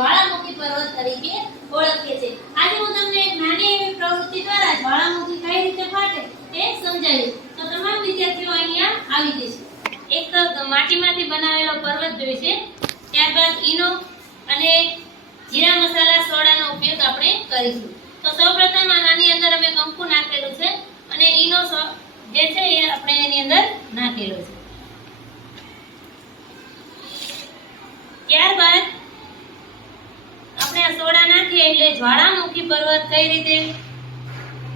જ્વાળામુખી પર્વત તરીકે ઓળખીએ છીએ. આજે હું તમને એક નાની એવી પ્રવૃત્તિ દ્વારા જ્વાળામુખી કઈ રીતે ફાટે તે સમજાવીશ. તો તમામ વિદ્યાર્થીઓ અહીંયા આવી જશે. એક માટીમાંથી બનાવેલો પર્વત જોઈશે, ત્યારબાદ ઈનો અને જીરા મસાલા સોડાનો ઉપયોગ આપણે કરીશું. તો સૌપ્રથમ આ નાની અંદર અમે કંકુ નાખેલું છે અને ઈનો જે છે એ આપણે એની અંદર નાખેલો છે. ત્યારબાદ આપણે આ સોડા નાખીએ એટલે જ્વાળામુખી પર્વત કઈ રીતે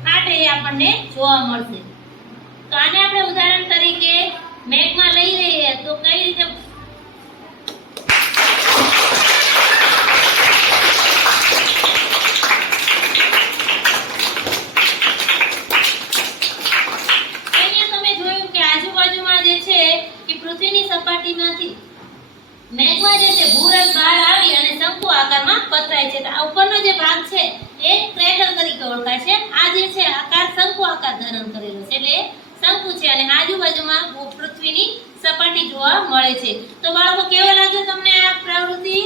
ફાટે એ આપણને જોવા મળશે. તો આને આપણે ઉદાહરણ તરીકે મેઘમાં લઈ લઈએ તો કઈ રીતે પૃથ્વીની સપાટીમાંથી મેઘમાં જે છે ભૂરજ બહાર આવી અને શંકુ આકારમાં પથરાય છે. તો આ ઉપરનો જે ભાગ છે એ ક્રેટર તરીકે ઓળખાય છે. આ જે છે આકાર શંકુ આકાર ધારણ કરેલો છે એટલે શંકુ છે અને આજુબાજુમાં પૃથ્વીની સપાટી જોવા મળે છે. તો બાળકો કેવો લાગ્યો તમને આ પ્રવૃત્તિ?